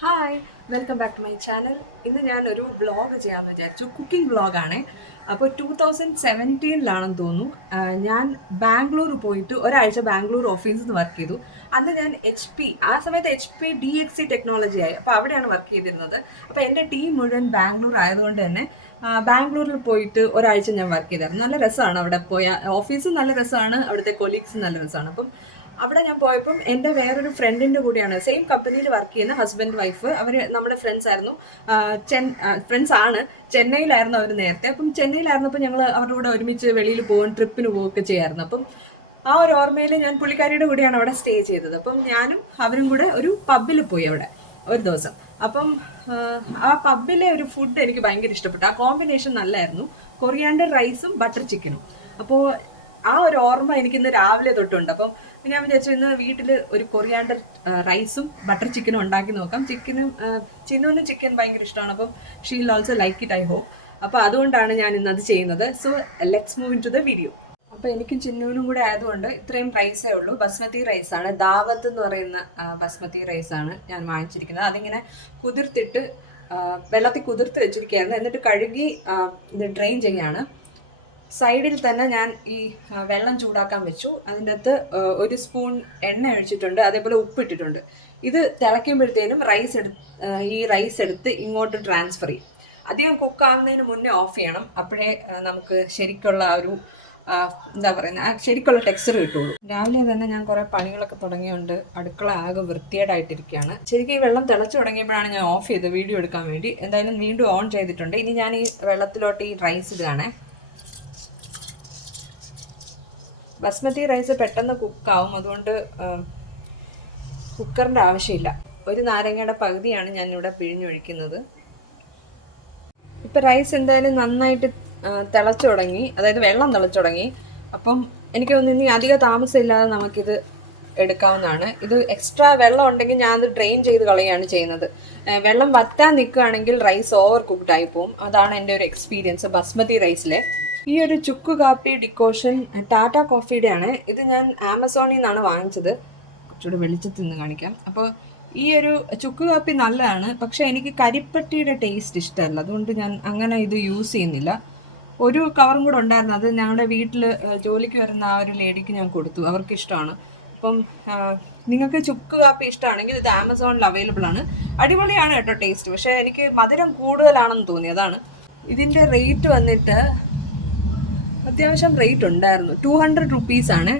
Hi welcome back to my channel ഇന്ന് ഞാൻ ഒരു വ്ളോഗ് ചെയ്യാമെന്ന് വിചാരിച്ചു കുക്കിംഗ് വ്ളോഗാണ് അപ്പോൾ ടൂ തൗസൻഡ് സെവന്റീനിലാണെന്ന് തോന്നുന്നു. ഞാൻ ബാംഗ്ലൂർ പോയിട്ട് ഒരാഴ്ച ബാംഗ്ലൂർ ഓഫീസിൽ നിന്ന് വർക്ക് ചെയ്തു. അന്ന് ഞാൻ എച്ച് പി ആ സമയത്ത് H P D X C technology ആയി. അപ്പോൾ അവിടെയാണ് വർക്ക് ചെയ്തിരുന്നത്. അപ്പോൾ എന്റെ ടീം മുഴുവൻ ബാംഗ്ലൂർ ആയതുകൊണ്ട് തന്നെ ബാംഗ്ലൂരിൽ പോയിട്ട് ഒരാഴ്ച ഞാൻ വർക്ക് ചെയ്തായിരുന്നു. നല്ല രസമാണ് അവിടെ പോയ ഓഫീസും നല്ല രസമാണ് അവിടുത്തെ കൊലീഗ്സും നല്ല രസമാണ്. അപ്പം അവിടെ ഞാൻ പോയപ്പം എന്റെ വേറൊരു ഫ്രണ്ടിന്റെ കൂടെയാണ്. സെയിം കമ്പനിയിൽ വർക്ക് ചെയ്യുന്ന ഹസ്ബൻഡ് വൈഫ് അവർ നമ്മുടെ ഫ്രണ്ട്സ് ആയിരുന്നു. ഫ്രണ്ട്സ് ആണ്. ചെന്നൈയിലായിരുന്നു അവർ നേരത്തെ. അപ്പം ചെന്നൈയിലായിരുന്നപ്പോൾ ഞങ്ങൾ അവരുടെ കൂടെ ഒരുമിച്ച് വെളിയിൽ പോകും ട്രിപ്പിന് പോവുകയൊക്കെ ചെയ്യായിരുന്നു. അപ്പം ആ ഒരു ഓർമ്മയിൽ ഞാൻ പുള്ളിക്കാരിയുടെ കൂടെയാണ് അവിടെ സ്റ്റേ ചെയ്തത്. അപ്പം ഞാനും അവരും കൂടെ ഒരു പബ്ബിൽ പോയി അവിടെ ഒരു ദിവസം. അപ്പം ആ പബ്ബിലെ ഒരു ഫുഡ് എനിക്ക് ഭയങ്കര ഇഷ്ടപ്പെട്ടു. ആ കോമ്പിനേഷൻ നല്ലായിരുന്നു. കൊറിയാണ്ടർ റൈസും ബട്ടർ ചിക്കനും അപ്പോൾ ആ ഒരു ഓർമ്മ എനിക്ക് ഇന്ന് രാവിലെ തൊട്ടുണ്ട്. അപ്പം ഞാൻ വിചാരിച്ചു ഇന്ന് വീട്ടിൽ ഒരു കൊറിയാണ്ടർ റൈസും ബട്ടർ ചിക്കനും ഉണ്ടാക്കി നോക്കാം. ചിക്കനും ചിന്നുവിനും ചിക്കൻ ഭയങ്കര ഇഷ്ടമാണ്. അപ്പം she'll also like it I hope അപ്പോൾ അതുകൊണ്ടാണ് ഞാൻ ഇന്ന് അത് ചെയ്യുന്നത്. So let's move in to the video അപ്പോൾ എനിക്കും ചിന്നുവിനും കൂടെ ആയതുകൊണ്ട് ഇത്രയും റൈസേ ഉള്ളൂ. ബസ്മതി റൈസാണ് ദാവത്ത് എന്ന് പറയുന്ന ബസ്മതി റൈസാണ് ഞാൻ വാങ്ങിച്ചിരിക്കുന്നത്. അതിങ്ങനെ കുതിർത്തിട്ട് വെള്ളത്തിൽ കുതിർത്ത് വെച്ചിരിക്കുകയായിരുന്നു എന്നിട്ട് കഴുകി ഇത് ഡ്രെയിൻ ചെയ്യാണ് സൈഡിൽ തന്നെ ഞാൻ ഈ വെള്ളം ചൂടാക്കാൻ വെച്ചു. അതിന്റെ അകത്ത് ഒരു സ്പൂൺ എണ്ണ ഒഴിച്ചിട്ടുണ്ട്. അതേപോലെ ഉപ്പിട്ടിട്ടുണ്ട്. ഇത് തിളയ്ക്കുമ്പോഴത്തേനും റൈസ് എടു ഈ റൈസ് എടുത്ത് ഇങ്ങോട്ട് ട്രാൻസ്ഫർ ചെയ്യും. അധികം കുക്കാവുന്നതിന് മുന്നേ ഓഫ് ചെയ്യണം. അപ്പോഴേ നമുക്ക് ശരിക്കുള്ള ഒരു എന്താ പറയുന്നത് ശരിക്കുള്ള ടെക്സ്ചർ കിട്ടുള്ളൂ. രാവിലെ തന്നെ ഞാൻ കുറേ പണികളൊക്കെ തുടങ്ങിയുണ്ട് അടുക്കള ആകെ വൃത്തിയേടായിട്ടിരിക്കുകയാണ് ശരിക്കും ഈ വെള്ളം തിളച്ചു തുടങ്ങിയപ്പോഴാണ് ഞാൻ ഓഫ് ചെയ്ത് വീഡിയോ എടുക്കാൻ വേണ്ടി. എന്തായാലും വീണ്ടും ഓൺ ചെയ്തിട്ടുണ്ട്. ഇനി ഞാൻ ഈ വെള്ളത്തിലോട്ട് ഈ റൈസ് ഇടുകയാണേ. ബസ്മതി റൈസ് പെട്ടെന്ന് കുക്കാവും. അതുകൊണ്ട് കുക്കറിന്റെ ആവശ്യമില്ല. ഒരു നാരങ്ങയുടെ പകുതിയാണ് ഞാനിവിടെ പിഴിഞ്ഞൊഴിക്കുന്നത്. ഇപ്പം റൈസ് എന്തായാലും നന്നായിട്ട് തിളച്ചു തുടങ്ങി. അതായത് വെള്ളം തിളച്ചു തുടങ്ങി. അപ്പം എനിക്ക് തോന്നുന്നു ഇനി അധിക താമസമില്ലാതെ നമുക്കിത് എടുക്കാവുന്നതാണ്. ഇത് എക്സ്ട്രാ വെള്ളം ഉണ്ടെങ്കിൽ ഞാനത് ഡ്രെയിൻ ചെയ്ത് കളയുകയാണ് ചെയ്യുന്നത്. വെള്ളം വറ്റാൻ നിൽക്കുകയാണെങ്കിൽ റൈസ് ഓവർ കുക്ക്ഡ് ആയി പോകും അതാണ് എന്റെ ഒരു എക്സ്പീരിയൻസ് ബസ്മതി റൈസിലെ. ഈ ഒരു ചുക്ക് കാപ്പി ഡിക്കോഷൻ ടാറ്റ കോഫിയുടെ ആണ് ഇത് ഞാൻ ആമസോണിൽ നിന്നാണ് വാങ്ങിച്ചത്. കുറച്ചുകൂടെ വെളിച്ചത്തിൽ നിന്ന് കാണിക്കാം. അപ്പോൾ ഈ ഒരു ചുക്ക് കാപ്പി നല്ലതാണ് പക്ഷേ എനിക്ക് കരിപ്പട്ടിയുടെ ടേസ്റ്റ് ഇഷ്ടമല്ല. അതുകൊണ്ട് ഞാൻ അങ്ങനെ ഇത് യൂസ് ചെയ്യുന്നില്ല. ഒരു കവറും കൂടെ ഉണ്ടായിരുന്നു. അത് ഞങ്ങളുടെ വീട്ടിൽ ജോലിക്ക് വരുന്ന ആ ഒരു ലേഡിക്ക് ഞാൻ കൊടുത്തു. അവർക്ക് ഇഷ്ടമാണ് അപ്പം നിങ്ങൾക്ക് ചുക്ക് കാപ്പി ഇഷ്ടമാണെങ്കിൽ ഇത് ആമസോണിൽ അവൈലബിൾ ആണ്. അടിപൊളിയാണ് കേട്ടോ ടേസ്റ്റ്. പക്ഷേ എനിക്ക് മധുരം കൂടുതലാണെന്ന് തോന്നി. അതാണ്. ഇതിന്റെ റേറ്റ് വന്നിട്ട് അത്യാവശ്യം റേറ്റ് ഉണ്ടായിരുന്നു. ടു ഹൺഡ്രഡ് റുപ്പീസ് ആണ്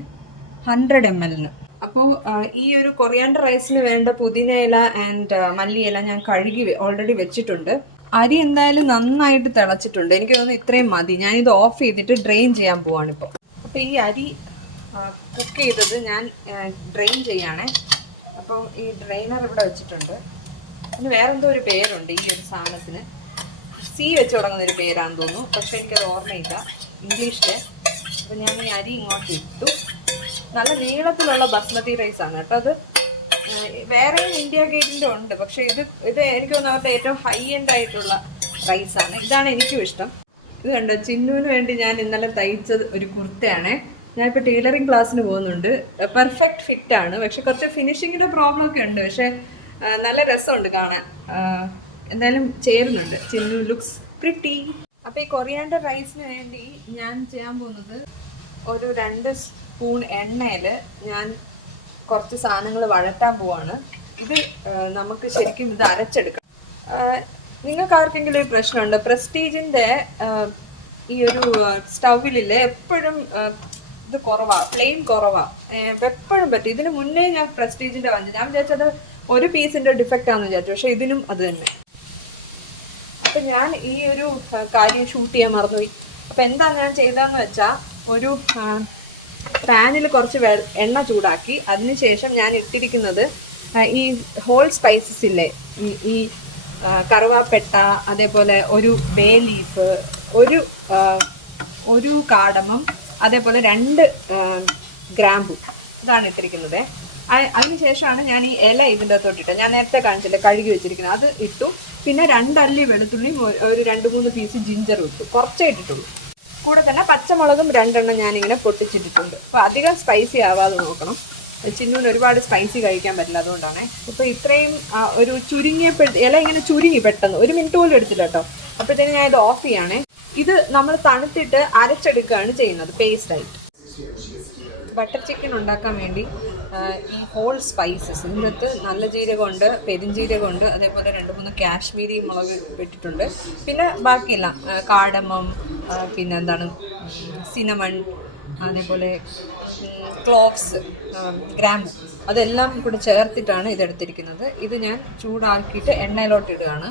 ഹൺഡ്രഡ് എം എല്ലിന് അപ്പോൾ ഈ ഒരു കൊറിയാണ്ടർ റൈസിന് വേണ്ട പുതിന ഇല ആൻഡ് മല്ലി ഇല ഞാൻ കഴുകി ഓൾറെഡി വെച്ചിട്ടുണ്ട്. അരി എന്തായാലും നന്നായിട്ട് തിളച്ചിട്ടുണ്ട്. എനിക്ക് തോന്നുന്നു ഇത്രയും മതി. ഞാനിത് ഓഫ് ചെയ്തിട്ട് ഡ്രെയിൻ ചെയ്യാൻ പോവാണ് ഇപ്പോൾ അപ്പോൾ ഈ അരി കുക്ക് ചെയ്തത് ഞാൻ ഡ്രെയിൻ ചെയ്യാണേ. അപ്പോൾ ഈ ഡ്രെയിനർ ഇവിടെ വെച്ചിട്ടുണ്ട്. പിന്നെ വേറെന്തോ ഒരു പേരുണ്ട് ഈ ഒരു സാധനത്തിന്. സി വെച്ച് തുടങ്ങുന്ന ഒരു പേരാണെന്ന് തോന്നുന്നു. പക്ഷെ എനിക്കത് ഓർമ്മയില്ല. ഇംഗ്ലീഷിൽ അപ്പം ഞാൻ ഈ അരി ഇങ്ങോട്ട് ഇട്ടു. നല്ല നീളത്തിലുള്ള ബസ്മതി റൈസ് ആണ് കേട്ടോ അത്. വേറെ വേറെയും ഇന്ത്യ ഗേറ്റിന്റെ ഉണ്ട്. പക്ഷെ ഇത് ഇത് എനിക്ക് തോന്നുന്നത് ഏറ്റവും ഹൈ എൻഡ് ആയിട്ടുള്ള റൈസാണ് ഇതാണ് എനിക്കും ഇഷ്ടം. ഇത് കണ്ടോ ചിന്നുവിന് വേണ്ടി ഞാൻ ഇന്നലെ തയ്ച്ചത് ഒരു കുർത്തയാണ്. ഞാനിപ്പോൾ ടൈലറിങ് ക്ലാസ്സിന് പോകുന്നുണ്ട്. പെർഫെക്റ്റ് ഫിറ്റ് ആണ്. പക്ഷെ കുറച്ച് ഫിനിഷിങ്ങിന്റെ പ്രോബ്ലം ഒക്കെ ഉണ്ട്. പക്ഷെ നല്ല രസമുണ്ട് കാണാൻ. എന്തായാലും ചേരുന്നുണ്ട്. ചിന്നു ലുക്സ് പ്രിട്ടി അപ്പോൾ ഈ കൊറിയാണ്ടർ റൈസിന് വേണ്ടി ഞാൻ ചെയ്യാൻ പോകുന്നത് ഒരു രണ്ട് സ്പൂൺ എണ്ണയിൽ ഞാൻ കുറച്ച് സാധനങ്ങൾ വഴറ്റാൻ പോവാണ്. ഇത് നമുക്ക് ശരിക്കും ഇത് അരച്ചെടുക്കാം. നിങ്ങൾക്ക് ആർക്കെങ്കിലും ഒരു പ്രശ്നമുണ്ട്? പ്രസ്റ്റീജിന്റെ ഈ ഒരു സ്റ്റൗവിലില്ലേ എപ്പോഴും ഇത് കുറവാ ഫ്ലെയിം കുറവാ. എപ്പോഴും പറ്റും. ഇതിന് മുന്നേ ഞാൻ പ്രസ്റ്റീജിന്റെ വാങ്ങിച്ചു. ഞാൻ വിചാരിച്ചത് ഒരു പീസിന്റെ ഡിഫക്റ്റ് ആണെന്ന് വിചാരിച്ചു. പക്ഷേ ഇതിനും അത് തന്നെ. അപ്പം ഞാൻ ഈ ഒരു കാര്യം ഷൂട്ട് ചെയ്യാൻ മറന്നുപോയി അപ്പം എന്താ ഞാൻ ചെയ്തതെന്ന് വെച്ചാൽ ഒരു പാനിൽ കുറച്ച് എണ്ണ ചൂടാക്കി. അതിനുശേഷം ഞാൻ ഇട്ടിരിക്കുന്നത് ഈ ഹോൾ സ്പൈസസ് ഇല്ലേ? ഈ കറുവാപ്പെട്ട അതേപോലെ ഒരു ബേ ലീഫ് ഒരു ഒരു കാടമം അതേപോലെ രണ്ട് ഗ്രാമ്പു. ഇതാണ് ഇട്ടിരിക്കുന്നത്. അതിനുശേഷമാണ് ഞാൻ ഈ ഇല ഇതിന്റെ അകത്തോട്ട് ഇട്ടത്. ഞാൻ നേരത്തെ കാണിച്ചില്ല കഴുകി വെച്ചിരിക്കുന്നത്. അത് ഇട്ടു. പിന്നെ രണ്ടല്ലി വെളുത്തുള്ളി ഒരു- രണ്ട് മൂന്ന് പീസ് ജിഞ്ചർ ഇട്ടു. കുറച്ചേ ഇട്ടിട്ടുള്ളൂ. കൂടെ തന്നെ പച്ചമുളകും രണ്ടെണ്ണം ഞാനിങ്ങനെ പൊട്ടിച്ചിട്ടിട്ടുണ്ട്. അപ്പോൾ അധികം സ്പൈസി ആവാതെ നോക്കണം. ചിന്നൂന് ഒരുപാട് സ്പൈസി കഴിക്കാൻ പറ്റില്ല അതുകൊണ്ടാണ്. ഇപ്പോൾ ഇത്രയും ഒരു ചുരുങ്ങിയ ഇല ഇങ്ങനെ ചുരുങ്ങി പെട്ടെന്ന്. ഒരു മിനിറ്റ് പോലും എടുത്തില്ല കേട്ടോ. അപ്പോഴത്തേനും ഞാൻ ഇത് ഓഫ് ചെയ്യാണേ. ഇത് നമ്മൾ തണുത്തിട്ട് അരച്ചെടുക്കുകയാണ് ചെയ്യുന്നത് പേസ്റ്റായിട്ട് ബട്ടർ ചിക്കൻ ഉണ്ടാക്കാൻ വേണ്ടി. ഈ ഹോൾ സ്പൈസസ് ഇതിനകത്ത് നല്ല ജീരകമുണ്ട് പെരുംജീരകമുണ്ട് അതേപോലെ രണ്ട് മൂന്ന് കാശ്മീരി മുളക് ഇട്ടിട്ടുണ്ട്. പിന്നെ ബാക്കിയെല്ലാം കാടമം പിന്നെ എന്താണ് സിനമൺ അതേപോലെ ക്ലോവ്സ് ഗ്രാമ്പു അതെല്ലാം കൂടി ചേർത്തിട്ടാണ് ഇതെടുത്തിരിക്കുന്നത് ഇത് ഞാൻ ചൂടാക്കിയിട്ട് എണ്ണയിലോട്ട് ഇടുകയാണ്.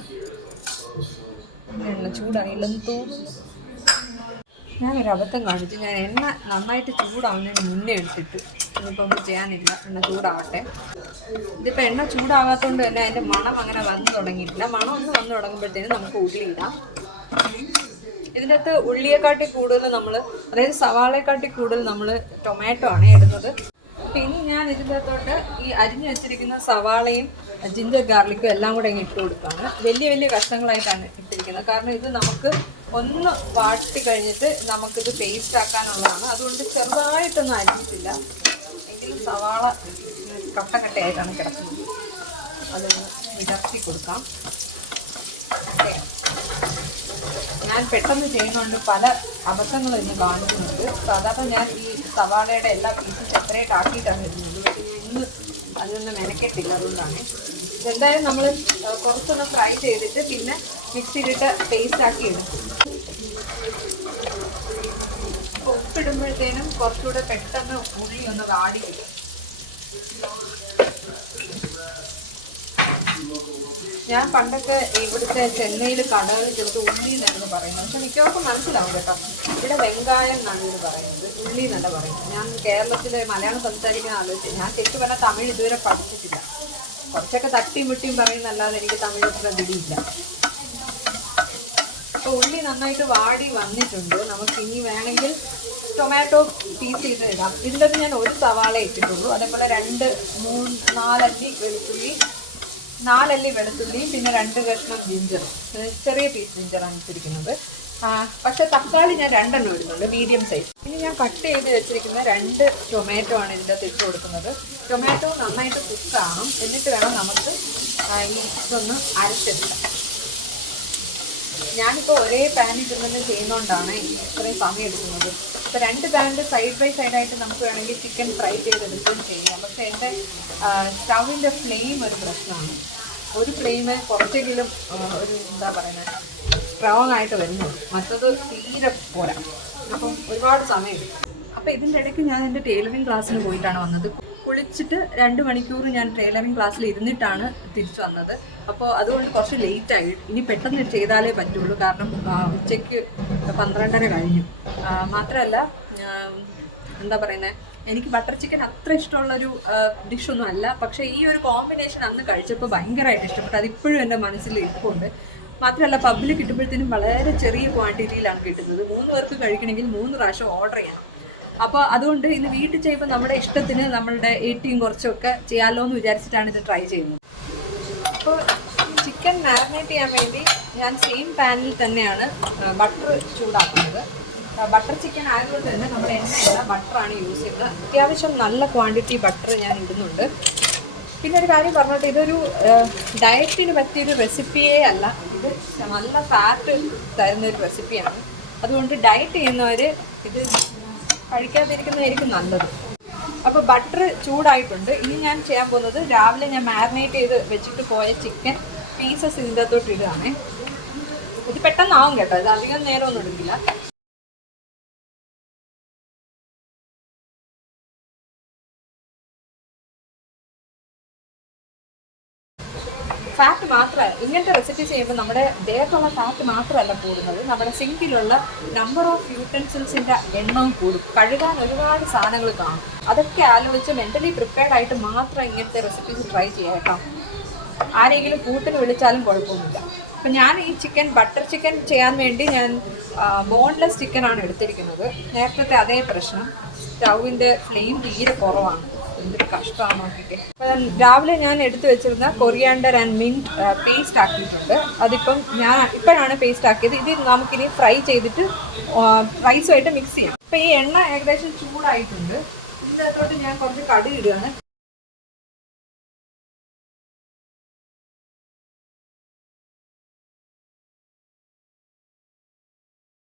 എണ്ണ ചൂടായില്ലെന്ന് തോന്നുന്നു. ഞാനൊരു അബദ്ധം കാണിച്ചു ഞാൻ എണ്ണ നന്നായിട്ട് ചൂടാവുന്നതിന് മുന്നേ എടുത്തിട്ട് ഒന്നും ചെയ്യാനില്ല. എണ്ണ ചൂടാവട്ടെ. ഇതിപ്പോൾ എണ്ണ ചൂടാകാത്തതുകൊണ്ട് തന്നെ അതിന്റെ മണം അങ്ങനെ വന്നു തുടങ്ങിയിട്ടില്ല. മണം ഒന്ന് വന്നു തുടങ്ങുമ്പോഴത്തേനും നമുക്ക് ഉള്ളി ഇടാം ഇതിന്റെ അകത്ത് ഉള്ളിയെക്കാട്ടി കൂടുതൽ നമ്മൾ അതായത് സവാളയെക്കാട്ടി കൂടുതൽ നമ്മൾ ടൊമാറ്റോ ആണ് ഇടുന്നത്. പിന്നെ ഞാൻ ഇതിന്റെ അകത്തോട്ട് ഈ അരിഞ്ഞു വെച്ചിരിക്കുന്ന സവാളയും ജിഞ്ചർ ഗാർലിക്കും എല്ലാം കൂടെ അങ്ങ് ഇട്ട് കൊടുക്കുകയാണ്. വലിയ വലിയ കഷ്ണങ്ങളായിട്ടാണ് ഇട്ടിരിക്കുന്നത്. കാരണം ഇത് നമുക്ക് ഒന്ന് വാട്ടി കഴിഞ്ഞിട്ട് നമുക്കിത് പേസ്റ്റ് ആക്കാനുള്ളതാണ്. അതുകൊണ്ട് ചെറുതായിട്ടൊന്നും അരിഞ്ഞിട്ടില്ല. എങ്കിലും സവാള കട്ട കട്ടയായിട്ടാണ് കിടക്കുന്നത്. അതൊന്ന് വിടർത്തി കൊടുക്കാം. ഞാൻ പെട്ടെന്ന് ചെയ്യുന്നുണ്ട്. പല അബദ്ധങ്ങളും ഇന്ന് കാണിക്കുന്നുണ്ട് സാധാരണ ഞാൻ ഈ സവാളയുടെ എല്ലാ പീസും സെപ്പറേറ്റ് ആക്കിയിട്ടാണ് വരുന്നത് പക്ഷേ ഞാൻ ഇന്ന് അതൊന്നും മെനക്കെട്ടില്ല അതുകൊണ്ടാണ്. എന്തായാലും നമ്മൾ കുറച്ചൊന്ന് ഫ്രൈ ചെയ്തിട്ട് പിന്നെ മിക്സിയിലിട്ട് പേസ്റ്റ് ആക്കി എടുക്കും. അപ്പോൾ ഉപ്പിടുമ്പോഴത്തേനും കുറച്ചുകൂടെ പെട്ടെന്ന് ഉള്ളി ഒന്ന് വാടി കിട്ടും ഞാൻ പണ്ടൊക്കെ ഇവിടുത്തെ ചെന്നൈയിൽ കടകളിൽ ചെറുത്ത് ഉള്ളി എന്നാണ് പറയുന്നത്. പക്ഷെ മിക്കവർക്കും മനസ്സിലാവും കേട്ടോ. ഇവിടെ വെങ്കായം എന്നാണ് ഇത് പറയുന്നത്. ഉള്ളി എന്നല്ല പറയുന്നത്. ഞാൻ കേരളത്തിൽ മലയാളം സംസാരിക്കുന്ന ആലോചിച്ച് ഞാൻ ശരിക്കും പറഞ്ഞാൽ തമിഴ് ഇതുവരെ പഠിച്ചിട്ടില്ല. കുറച്ചൊക്കെ തട്ടിയും വിട്ടിയും പറയുന്നല്ലാതെ എനിക്ക് തമിഴ് അത്ര പിടിയില്ല അപ്പോൾ ഉള്ളി നന്നായിട്ട് വാടി വന്നിട്ടുണ്ട്. നമുക്ക് ഇനി വേണമെങ്കിൽ ടൊമാറ്റോ പീസ് ചെയ്ത് ഇടാം. ഇതിന്റെ ഞാൻ ഒരു സവാള ഇട്ടിട്ടുള്ളൂ. അതേപോലെ രണ്ട് മൂന്ന് നാലല്ലി വെളുത്തുള്ളി നാലല്ലി വെളുത്തുള്ളി പിന്നെ രണ്ട് കഷ്ണം ജിഞ്ചറും ചെറിയ പീസ് ജിഞ്ചറാണ് ഇട്ടിരിക്കുന്നത്. പക്ഷെ തക്കാളി ഞാൻ രണ്ടെണ്ണം ഇടുന്നുണ്ട് മീഡിയം സൈസ് ഇനി ഞാൻ കട്ട് ചെയ്ത് വെച്ചിരിക്കുന്ന രണ്ട് ടൊമാറ്റോ ആണ് ഇതിന്റെ അകത്ത് ഇട്ട് കൊടുക്കുന്നത്. ടൊമാറ്റോ നന്നായിട്ട് കുക്കാണം എന്നിട്ട് വേണം നമുക്ക് ഇതൊന്ന് അരച്ചെടുക്കാം. ഞാനിപ്പോൾ ഒരേ പാനിൽ തന്നെ ചെയ്യുന്നതുകൊണ്ടാണ് ഇത്രയും സമയം എടുക്കുന്നത്. ഇപ്പോൾ രണ്ട് ബാൻഡ് സൈഡ് ബൈ സൈഡ് ആയിട്ട് നമുക്ക് വേണമെങ്കിൽ ചിക്കൻ ഫ്രൈ ചെയ്തെടുക്കുകയും ചെയ്യാം. പക്ഷേ എന്റെ സ്റ്റൗവിന്റെ ഫ്ലെയിം ഒരു പ്രശ്നമാണ്. ഒരു ഫ്ലെയിം കുറച്ചെങ്കിലും ഒരു എന്താ പറയുന്നത് സ്ട്രോങ് ആയിട്ട് വരുന്നുള്ളൂ മറ്റത് തീരെ പോരാ. അപ്പം ഒരുപാട് സമയം അപ്പോൾ ഇതിന്റെ ഇടയ്ക്ക് ഞാൻ എന്റെ ടൈലറിങ് ക്ലാസ്സിന് പോയിട്ടാണ് വന്നത്. കുളിച്ചിട്ട് രണ്ട് മണിക്കൂർ ഞാൻ ടൈലറിങ് ക്ലാസ്സിൽ ഇരുന്നിട്ടാണ് തിരിച്ചു വന്നത്. അപ്പോൾ അതുകൊണ്ട് കുറച്ച് ലേറ്റ് ആയി. ഇനി പെട്ടെന്ന് ചെയ്താലേ പറ്റുള്ളൂ. കാരണം ഉച്ചയ്ക്ക് പന്ത്രണ്ടര കഴിഞ്ഞു. മാത്രമല്ല എന്താ പറയുന്നത് എനിക്ക് ബട്ടർ ചിക്കൻ അത്ര ഇഷ്ടമുള്ളൊരു ഡിഷൊന്നും അല്ല. പക്ഷേ ഈ ഒരു കോമ്പിനേഷൻ അന്ന് കഴിച്ചപ്പോൾ ഭയങ്കരമായിട്ട് ഇഷ്ടപ്പെട്ടു. അതിപ്പോഴും എന്റെ മനസ്സിൽ ഇരിപ്പുണ്ട്. മാത്രമല്ല പബ്ബിൽ കിട്ടുമ്പോഴത്തേനും വളരെ ചെറിയ ക്വാണ്ടിറ്റിയിലാണ് കിട്ടുന്നത്. മൂന്ന് പേർക്ക് കഴിക്കണമെങ്കിൽ മൂന്ന് പ്രാവശ്യം ഓർഡർ ചെയ്യണം. അപ്പോൾ അതുകൊണ്ട് ഇന്ന് വീട്ടിൽ ചെയ്യുമ്പോൾ നമ്മുടെ ഇഷ്ടത്തിന് നമ്മളുടെ എട്ടിയും കുറച്ചൊക്കെ ചെയ്യാമല്ലോ എന്ന് വിചാരിച്ചിട്ടാണ് ഇത് ട്രൈ ചെയ്യുന്നത്. അപ്പോൾ ചിക്കൻ മാരിനേറ്റ് ചെയ്യാൻ വേണ്ടി ഞാൻ സെയിം പാനിൽ തന്നെയാണ് ബട്ടർ ചൂടാക്കുന്നത്. ബട്ടർ ചിക്കൻ ആയതുകൊണ്ട് തന്നെ നമ്മുടെ എണ്ണയല്ല ബട്ടറാണ് യൂസ് ചെയ്യുന്നത്. അത്യാവശ്യം നല്ല ക്വാണ്ടിറ്റി ബട്ടർ ഞാൻ ഇടുന്നുണ്ട്. പിന്നെ ഒരു കാര്യം പറഞ്ഞിട്ട് ഇതൊരു ഡയറ്റിന് പറ്റിയൊരു റെസിപ്പിയേ അല്ല. ഇത് നല്ല ഫാറ്റ് തരുന്ന ഒരു റെസിപ്പിയാണ് അതുകൊണ്ട് ഡയറ്റ് ചെയ്യുന്നവർ ഇത് കഴിക്കാതിരിക്കുന്നതായിരിക്കും നല്ലത്. അപ്പോൾ ബട്ടർ ചൂടായിട്ടുണ്ട്. ഇനി ഞാൻ ചെയ്യാൻ പോകുന്നത് രാവിലെ ഞാൻ മാരിനേറ്റ് ചെയ്ത് വെച്ചിട്ട് പോയ ചിക്കൻ പീസസ് ഇതിന്റെ അകത്തോട്ട് ഇടുകയാണേ. ഇത് പെട്ടെന്നാവും കേട്ടോ. ഇത് അധികം നേരമൊന്നും എടുക്കില്ല ഫാറ്റ് മാത്രമല്ല ഇങ്ങനത്തെ റെസിപ്പി ചെയ്യുമ്പോൾ നമ്മുടെ ദേഹത്തുള്ള ഫാറ്റ് മാത്രമല്ല കൂടുന്നത്. നമ്മുടെ സിങ്കിലുള്ള നമ്പർ ഓഫ് യൂട്ടൻസിൽസിന്റെ എണ്ണവും കൂടും. കഴുകാൻ ഒരുപാട് സാധനങ്ങൾ കാണും. അതൊക്കെ ആലോചിച്ച് മെന്റലി പ്രിപ്പയർഡ് ആയിട്ട് മാത്രം ഇങ്ങനത്തെ റെസിപ്പീസ് ട്രൈ ചെയ്യാം ആരെങ്കിലും കൂട്ടിന് വിളിച്ചാലും കുഴപ്പമൊന്നുമില്ല. അപ്പം ഞാൻ ഈ ചിക്കൻ ബട്ടർ ചിക്കൻ ചെയ്യാൻ വേണ്ടി ഞാൻ ബോൺലെസ് ചിക്കനാണ് എടുത്തിരിക്കുന്നത്. നേരത്തെ അതേ പ്രശ്നം. സ്റ്റൗവിന്റെ ഫ്ലെയിം തീരെ കുറവാണ്. എന്തൊരു കഷ്ടമാണ് രാവിലെ ഞാൻ എടുത്തു വെച്ചിരുന്ന കൊറിയാണ്ടർ ആൻഡ് മിന്റ് പേസ്റ്റ് ആക്കിയിട്ടുണ്ട്. അതിപ്പം ഞാൻ ഇപ്പോഴാണ് പേസ്റ്റ് ആക്കിയത്. ഇത് നമുക്കിനി ഫ്രൈ ചെയ്തിട്ട് റൈസുമായിട്ട് മിക്സ് ചെയ്യാം. അപ്പം ഈ എണ്ണ ഏകദേശം ചൂടായിട്ടുണ്ട്. ഇതിന്റെ അകത്തോട്ട് ഞാൻ കുറച്ച് കടി ഇടുകയാണ്.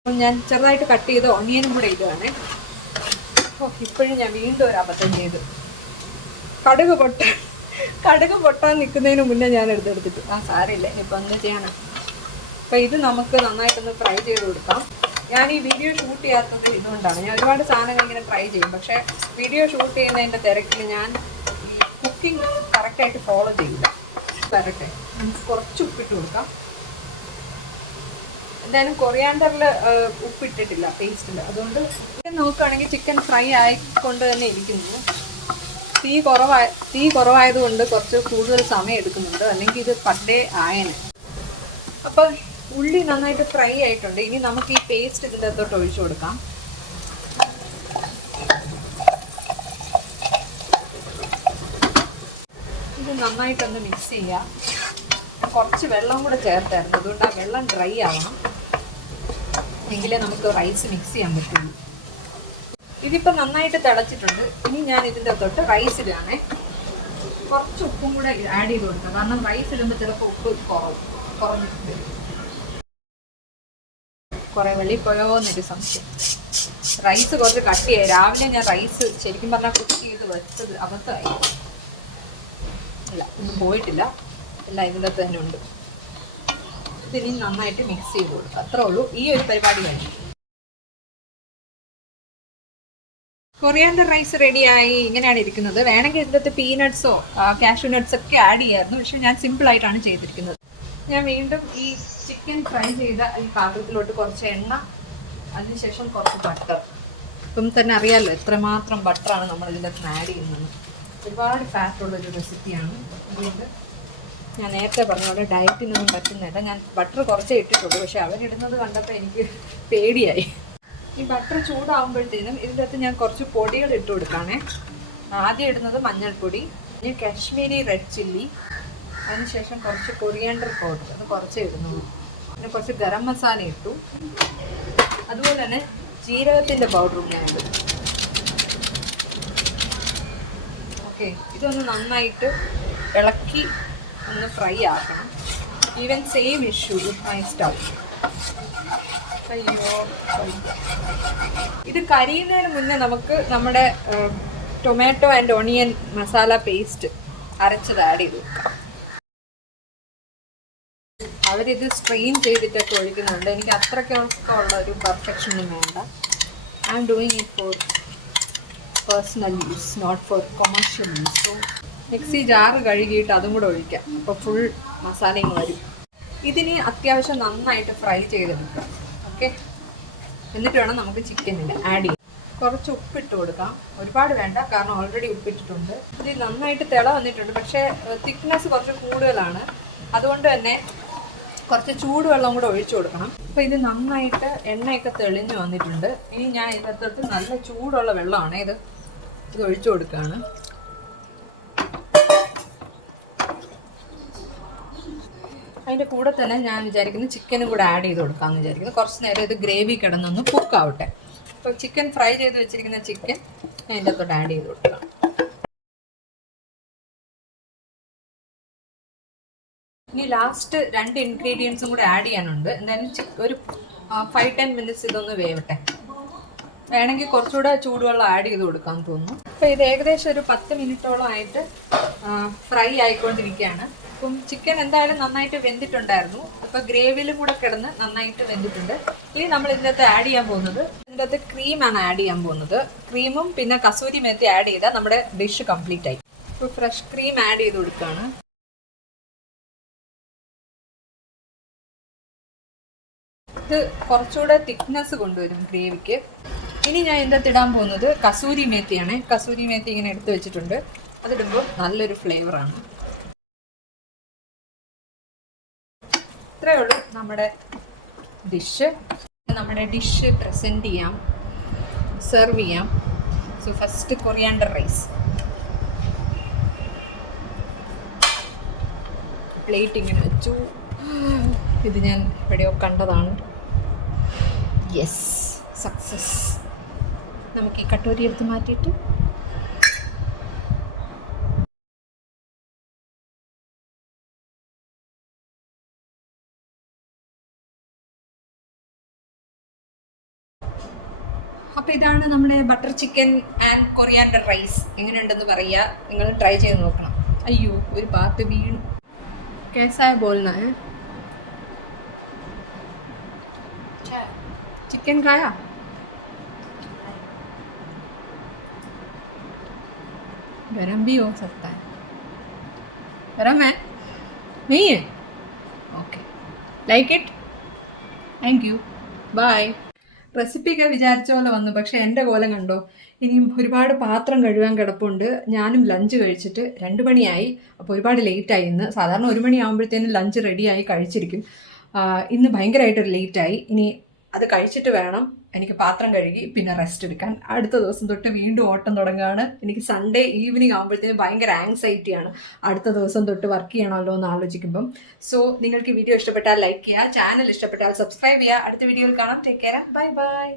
ഞാൻ ചെറുതായിട്ട് കട്ട് ചെയ്ത് ഒണിയനും കൂടെ ഇടുകയാണ്. ഇപ്പോഴും ഞാൻ വീണ്ടും ഒരു അബദ്ധം ചെയ്തു. കടുക് പൊട്ട കടുക് പൊട്ടാൻ നിൽക്കുന്നതിന് മുന്നേ ഞാൻ എടുത്തെടുത്തിട്ട്. ആ സാരമില്ല. ഇപ്പം എന്താ ചെയ്യണം അപ്പം ഇത് നമുക്ക് നന്നായിട്ടൊന്ന് ഫ്രൈ ചെയ്ത് കൊടുക്കാം. ഞാൻ ഈ വീഡിയോ ഷൂട്ട് ചെയ്യാത്തത് ഇതുകൊണ്ടാണ്. ഞാൻ ഒരുപാട് സാധനങ്ങൾ ഇങ്ങനെ ട്രൈ ചെയ്യും. പക്ഷേ വീഡിയോ ഷൂട്ട് ചെയ്യുന്നതിന്റെ തിരക്കിൽ ഞാൻ ഈ കുക്കിംഗ് കറക്റ്റായിട്ട് ഫോളോ ചെയ്യില്ല. വരട്ടെ. നമുക്ക് കുറച്ച് ഉപ്പിട്ട് കൊടുക്കാം. എന്തായാലും കൊറിയാണ്ടറിൽ ഉപ്പിട്ടിട്ടില്ല പേസ്റ്റിൽ അതുകൊണ്ട് നോക്കുകയാണെങ്കിൽ ചിക്കൻ ഫ്രൈ ആയിക്കൊണ്ട് തന്നെ ഇരിക്കുന്നു. തീ കുറവായ തീ കുറവായതുകൊണ്ട് കുറച്ച് കൂടുതൽ സമയം എടുക്കുന്നുണ്ട്. അല്ലെങ്കിൽ ഇത് പണ്ടേ ആയന. അപ്പൊ ഉള്ളി നന്നായിട്ട് ഫ്രൈ ആയിട്ടുണ്ട്. ഇനി നമുക്ക് ഈ പേസ്റ്റ് ഇതിന്റെ അകത്തോട്ട് ഒഴിച്ചു കൊടുക്കാം. ഇത് നന്നായിട്ടൊന്ന് മിക്സ് ചെയ്യാം. കുറച്ച് വെള്ളം കൂടെ ചേർത്തായിരുന്നു. അതുകൊണ്ട് ആ വെള്ളം ഡ്രൈ ആവണം. എങ്കിലേ നമുക്ക് റൈസ് മിക്സ് ചെയ്യാൻ പറ്റുള്ളൂ. ഇതിപ്പോൾ നന്നായിട്ട് തിളച്ചിട്ടുണ്ട്. ഇനി ഞാൻ ഇതിന്റെ തൊട്ട് റൈസ് കുറച്ച് ഉപ്പും കൂടെ ആഡ് ചെയ്ത് കൊടുക്കാം. കാരണം റൈസ് ഇടുമ്പോൾ ചിലപ്പോൾ ഉപ്പ് കുറവും. കുറഞ്ഞിട്ടുണ്ട് കുറേ വെള്ളി പോയോ എന്നൊരു സംശയം. റൈസ് കുറച്ച് കട്ടിയായി രാവിലെ ഞാൻ റൈസ് ശരിക്കും പറഞ്ഞാൽ കുക്ക് ചെയ്ത് വെച്ചത് അബദ്ധമായി. ഇല്ല ഒന്നും പോയിട്ടില്ല. എല്ലാം ഇതിന്റെ അകത്ത് തന്നെ ഉണ്ട്. ഇതിനി നന്നായിട്ട് മിക്സ് ചെയ്ത് കൊടുക്കുക അത്രേ ഉള്ളൂ. ഈ ഒരു പരിപാടി കഴിഞ്ഞു. കൊറിയാണ്ടർ റൈസ് റെഡിയായി ഇങ്ങനെയാണ് ഇരിക്കുന്നത്. വേണമെങ്കിൽ ഇതിനകത്ത് പീനട്ട്സോ കാഷ്യൂ നട്ട്സ് ഒക്കെ ആഡ് ചെയ്യായിരുന്നു. പക്ഷെ ഞാൻ സിമ്പിൾ ആയിട്ടാണ് ചെയ്തിരിക്കുന്നത്. ഞാൻ വീണ്ടും ഈ ചിക്കൻ ഫ്രൈ ചെയ്ത ഈ പാത്രത്തിലോട്ട് കുറച്ച് എണ്ണ അതിനുശേഷം കുറച്ച് ബട്ടർ ഇപ്പം തന്നെ അറിയാമല്ലോ എത്രമാത്രം ബട്ടറാണ് നമ്മൾ ഇതിന്റെ അകത്ത് ആഡ് ചെയ്യുന്നത്. ഒരുപാട് ഫാറ്റുള്ളൊരു റെസിപ്പിയാണ് അതുകൊണ്ട് ഞാൻ നേരത്തെ പറഞ്ഞ പോലെ ഡയറ്റിനൊന്നും പറ്റുന്നില്ല. ഞാൻ ബട്ടർ കുറച്ചേ ഇട്ടിട്ടുള്ളൂ. പക്ഷെ അവരിടുന്നത് കണ്ടപ്പോൾ എനിക്ക് പേടിയായി. ഈ ബട്ടർ ചൂടാകുമ്പോഴത്തേനും ഇതിന്റെ അകത്ത് ഞാൻ കുറച്ച് പൊടികൾ ഇട്ട് കൊടുക്കാണേ. ആദ്യം ഇടുന്നത് മഞ്ഞൾപ്പൊടി പിന്നെ കാശ്മീരി റെഡ് ചില്ലി അതിനുശേഷം കുറച്ച് കൊറിയാണ്ടർ പൗഡർ അത് കുറച്ച് ഇടുന്നു പിന്നെ കുറച്ച് ഗരം മസാല ഇട്ടു. അതുപോലെ തന്നെ ജീരകത്തിന്റെ പൗഡറും ഞാൻ ഇടും ഓക്കെ ഇതൊന്ന് നന്നായിട്ട് ഇളക്കി ഒന്ന് ഫ്രൈ ആക്കണം. Even same issue my stove ഇത് കരിയുന്നതിന് മുന്നേ നമുക്ക് നമ്മുടെ tomato and onion masala paste അരച്ചത് ആഡ് ചെയ്ത് അവരിത് സ്ട്രെയിൻ ചെയ്തിട്ടൊക്കെ ഒഴിക്കുന്നുണ്ട്. എനിക്ക് അത്രയ്ക്കൊക്കെ ഉള്ള ഒരു പെർഫെക്ഷൻ വേണ്ട. I am doing it for personal use not for commercial use so mixie jar കഴുകിയിട്ട് അതും കൂടെ ഒഴിക്കാം. അപ്പോൾ ഫുൾ മസാലയും വരും. ഇതിന് അത്യാവശ്യം നന്നായിട്ട് ഫ്രൈ ചെയ്തെടുക്കാം ഓക്കെ. എന്നിട്ട് വേണം നമുക്ക് ചിക്കനിൽ ആഡ് ചെയ്യാം കുറച്ച് ഉപ്പിട്ട് കൊടുക്കാം. ഒരുപാട് വേണ്ട കാരണം ഓൾറെഡി ഉപ്പിട്ടിട്ടുണ്ട്. ഇത് നന്നായിട്ട് തിള വന്നിട്ടുണ്ട് പക്ഷേ തിക്നെസ് കുറച്ച് കൂടുതലാണ്. അതുകൊണ്ട് തന്നെ കുറച്ച് ചൂടുവെള്ളം കൂടെ ഒഴിച്ചു കൊടുക്കണം. അപ്പോൾ ഇത് നന്നായിട്ട് എണ്ണയൊക്കെ തെളിഞ്ഞു വന്നിട്ടുണ്ട്. ഇനി ഞാൻ ഇതിനകത്തോട്ട് നല്ല ചൂടുള്ള വെള്ളമാണ് ഇത് ഇത് ഒഴിച്ചു കൊടുക്കുകയാണ്. അതിന്റെ കൂടെ തന്നെ ഞാൻ വിചാരിക്കുന്നു ചിക്കനും കൂടെ ആഡ് ചെയ്ത് കൊടുക്കാമെന്ന് വിചാരിക്കുന്നു. കുറച്ച് നേരം ഇത് ഗ്രേവി കിടന്നൊന്ന് കുക്കാവട്ടെ അപ്പോൾ ചിക്കൻ ഫ്രൈ ചെയ്ത് വെച്ചിരിക്കുന്ന ചിക്കൻ അതിന്റെ അകത്തോട്ട് ആഡ് ചെയ്ത് കൊടുക്കാം. ഇനി ലാസ്റ്റ് രണ്ട് ഇൻഗ്രീഡിയൻസും കൂടെ ആഡ് ചെയ്യാനുണ്ട്. എന്തായാലും ഒരു ഫൈവ് ടെൻ മിനിറ്റ്സ് ഇതൊന്ന് വേവട്ടെ. വേണമെങ്കിൽ കുറച്ചുകൂടെ ചൂടുവെള്ളം ആഡ് ചെയ്ത് കൊടുക്കാൻ തോന്നുന്നു. അപ്പോൾ ഇത് ഏകദേശം ഒരു പത്ത് മിനിറ്റോളം ആയിട്ട് ഫ്രൈ ആയിക്കൊണ്ടിരിക്കുകയാണ്. അപ്പം ചിക്കൻ എന്തായാലും നന്നായിട്ട് വെന്തിട്ടുണ്ടായിരുന്നു. അപ്പോൾ ഗ്രേവിയിലും കൂടെ കിടന്ന് നന്നായിട്ട് വെന്തിട്ടുണ്ട്. ഇനി നമ്മൾ ഇതിനകത്ത് ആഡ് ചെയ്യാൻ പോകുന്നത് ഇതിന്റെ അകത്ത് ക്രീമാണ് ആഡ് ചെയ്യാൻ പോകുന്നത്. ക്രീമും പിന്നെ കസൂരി മേത്തി ആഡ് ചെയ്താൽ നമ്മുടെ ഡിഷ് കംപ്ലീറ്റ് ആയി. ഇപ്പോൾ ഫ്രഷ് ക്രീം ആഡ് ചെയ്ത് കൊടുക്കുകയാണ് ഇത് കുറച്ചുകൂടെ തിക്നെസ് കൊണ്ടുവരും ഗ്രേവിക്ക് ഇനി ഞാൻ എന്താ ഇടാൻ പോകുന്നത് കസൂരി മേത്തിയാണ്. കസൂരി മേത്തി ഇങ്ങനെ എടുത്തു വെച്ചിട്ടുണ്ട്. അതിടുമ്പോൾ നല്ലൊരു ഫ്ലേവറാണ് ഇത്രയേ ഉള്ളൂ നമ്മുടെ ഡിഷ്. നമ്മുടെ ഡിഷ് പ്രസന്റ് ചെയ്യാം സെർവ് ചെയ്യാം. So first coriander rice plate ഇങ്ങനെ വെച്ചു. ഇത് ഞാൻ എവിടെയോ കണ്ടതാണ്. യെസ് സക്സസ് നമുക്ക് ഈ കട്ടോരി എടുത്ത് മാറ്റിയിട്ട് അപ്പോൾ ഇതാണ് നമ്മുടെ butter chicken and coriander rice എങ്ങനെയുണ്ടെന്ന് പറയുക നിങ്ങൾ ട്രൈ ചെയ്ത് നോക്കണം അയ്യോ ഒരു പാർട്ട് വീണു കേസായ ബോൾന चिकन खाया गरम भी हो सकता है गरम है नहीं है okay like it thank you bye റെസിപ്പിയൊക്കെ വിചാരിച്ച പോലെ വന്നു. പക്ഷേ എന്റെ കോലം കണ്ടോ? ഇനിയും ഒരുപാട് പാത്രം കഴുകാൻ കിടപ്പുണ്ട്. ഞാനും ലഞ്ച് കഴിച്ചിട്ട് രണ്ട് മണിയായി. അപ്പോൾ ഒരുപാട് ലേറ്റായി ഇന്ന്. സാധാരണ ഒരു മണിയാകുമ്പോഴത്തേനും ലഞ്ച് റെഡിയായി കഴിച്ചിരിക്കും. ഇന്ന് ഭയങ്കരമായിട്ടൊരു ലേറ്റായി ഇനി അത് കഴിച്ചിട്ട് വേണം എനിക്ക് പാത്രം കഴുകി പിന്നെ റെസ്റ്റ് എടുക്കാൻ. അടുത്ത ദിവസം തൊട്ട് വീണ്ടും ഓട്ടം തുടങ്ങുകയാണ്. എനിക്ക് സൺഡേ ഈവനിങ് ആകുമ്പോഴത്തേനും ഭയങ്കര ആങ്സൈറ്റിയാണ് അടുത്ത ദിവസം തൊട്ട് വർക്ക് ചെയ്യണമല്ലോ എന്ന് ആലോചിക്കുമ്പം. സോ നിങ്ങൾക്ക് ഈ വീഡിയോ ഇഷ്ടപ്പെട്ടാൽ ലൈക്ക് ചെയ്യുക ചാനൽ ഇഷ്ടപ്പെട്ടാൽ സബ്സ്ക്രൈബ് ചെയ്യുക. അടുത്ത വീഡിയോയിൽ കാണാം. Take care bye bye